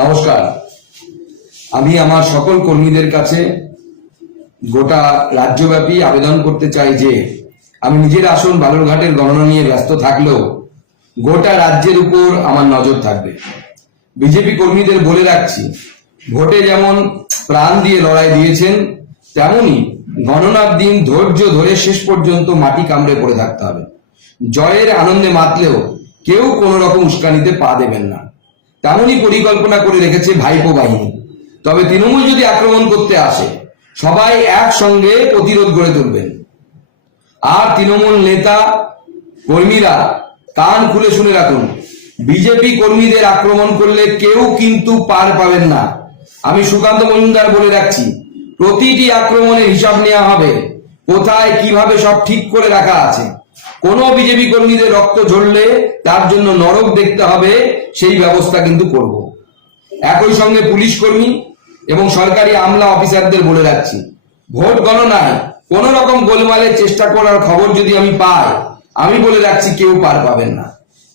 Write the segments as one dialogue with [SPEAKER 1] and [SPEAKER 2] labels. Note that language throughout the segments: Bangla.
[SPEAKER 1] নমস্কার। আমি আমার সকল কর্মীদের কাছে গোটা রাজ্যব্যাপী আবেদন করতে চাই যে, আমি নিজের আসন বালুরঘাটের গণনা নিয়ে ব্যস্ত থাকলেও গোটা রাজ্যের উপর আমার নজর থাকবে। বিজেপি কর্মীদের বলে রাখছি, ভোটে যেমন প্রাণ দিয়ে লড়াই দিয়েছেন, তেমনি গণনার দিন ধৈর্য ধরে শেষ পর্যন্ত মাটি কামড়ে পড়ে থাকতে হবে। জয়ের আনন্দে মাতলেও কেউ কোনো রকম উস্কানিতে পা দেবেন না। তেমনই পরিকল্পনা করে রেখেছে ভাইপো বাহিনী। তবে তৃণমূল যদি আক্রমণ করতে আসে, সবাই একসঙ্গে প্রতিরোধ গড়ে তুলবেন। আর তৃণমূল নেতা, কর্মীরা কান খুলে শুনে রাখুন, বিজেপি কর্মীদের আক্রমণ করলে কেউ কিন্তু পার পাবেন না। আমি সুকান্ত মজুমদার বলে রাখছি, প্রতিটি আক্রমণের হিসাব নেওয়া হবে, কোথায় কীভাবে সব ঠিক করে রাখা আছে। কোনো বিজেপি কর্মীদের রক্ত ঝরলে তার জন্য নরক দেখতে হবে, সেই ব্যবস্থা কিন্তু করব। একই সঙ্গে পুলিশ কর্মী এবং সরকারি আমলা অফিসারদের বলে রাখছি, ভোট গণনায় কোন রকম গোলমালের চেষ্টা করার খবর যদি আমি পাই, আমি বলে রাখছি কেউ পার পাবেন না।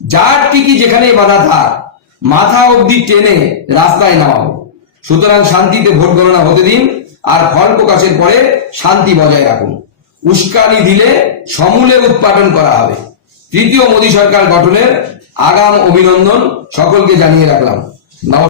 [SPEAKER 1] যার টিকি যেখানে বাধা থাক, মাথা অবধি টেনে রাস্তায় নামাবো। সুতরাং শান্তিতে ভোট গণনা হতে দিন, আর ফল প্রকাশের পরে শান্তি বজায় রাখুন। উস্কানি দিলে সমূলে উৎপাদন করা হবে। তৃতীয় মোদী সরকার গঠনের আগাম অভিনন্দন সকলকে জানিয়ে রাখলাম।